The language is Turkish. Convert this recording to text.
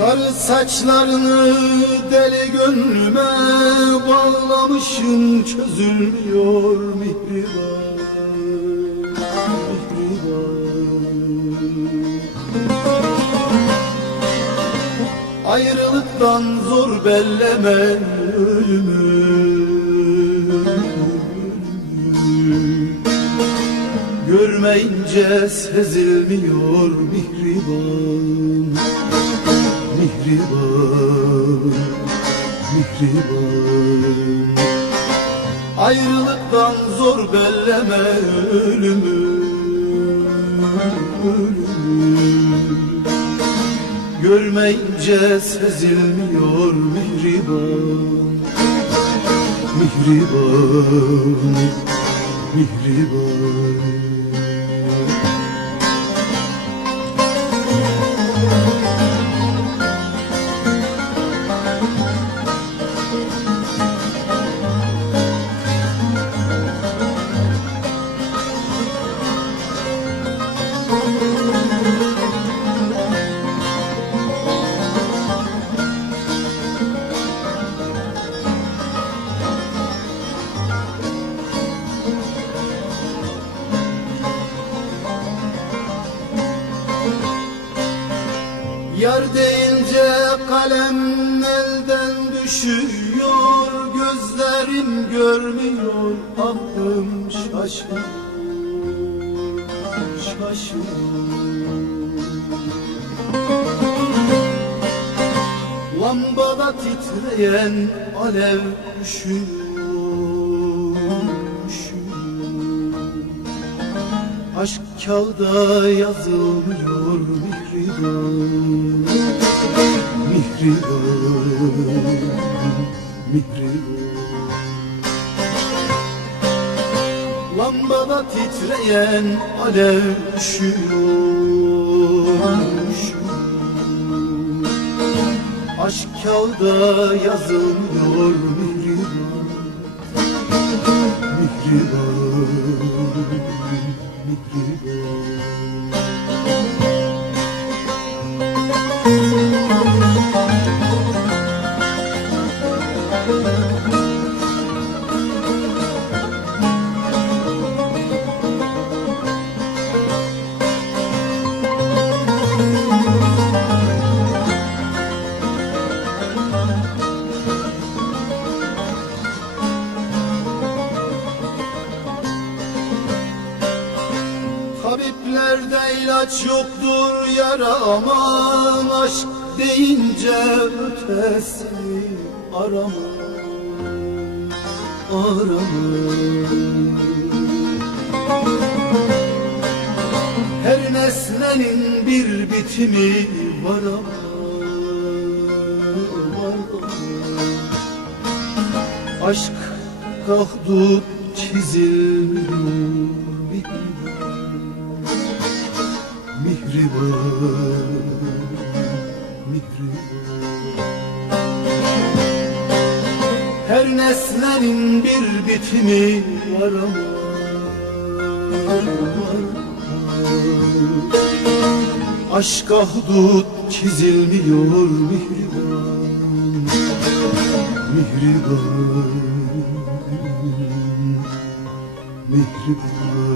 Sarı saçlarını deli gönlüme bağlamışım çözülmüyor mihriban. Ayrılıktan zor belleme ölümü. Görmeyince sezilmiyor mihriban Mihriban Mihriban Ayrılıktan zor belleme ölümü Ölümü. Görmeyince sezilmiyor mihriban Mihriban Mihriban Yar deyince kalem elden düşüyor Gözlerim görmüyor aklım şaşıyor Şaşıyor Lambada titreyen alev üşüyor üşüyor. Aşk kağıda yazılmıyor mihriban Mihriban Mihriban titreyen alev üşüyor. Aşk kağıda yazılmıyor mihriban Mihriban Mihriban Tabiplerde ilaç yoktur yara aman Aşk deyince ötesini arama Arama Her nesnenin bir bitimi var ama var. Aşk kahdut çizilmiyor mihriban Mihriban Mihriban Her nesnenin bir bitimi var ama var ama. Aşk ahdut çizilmiyor mihriban Mihriban Mihriban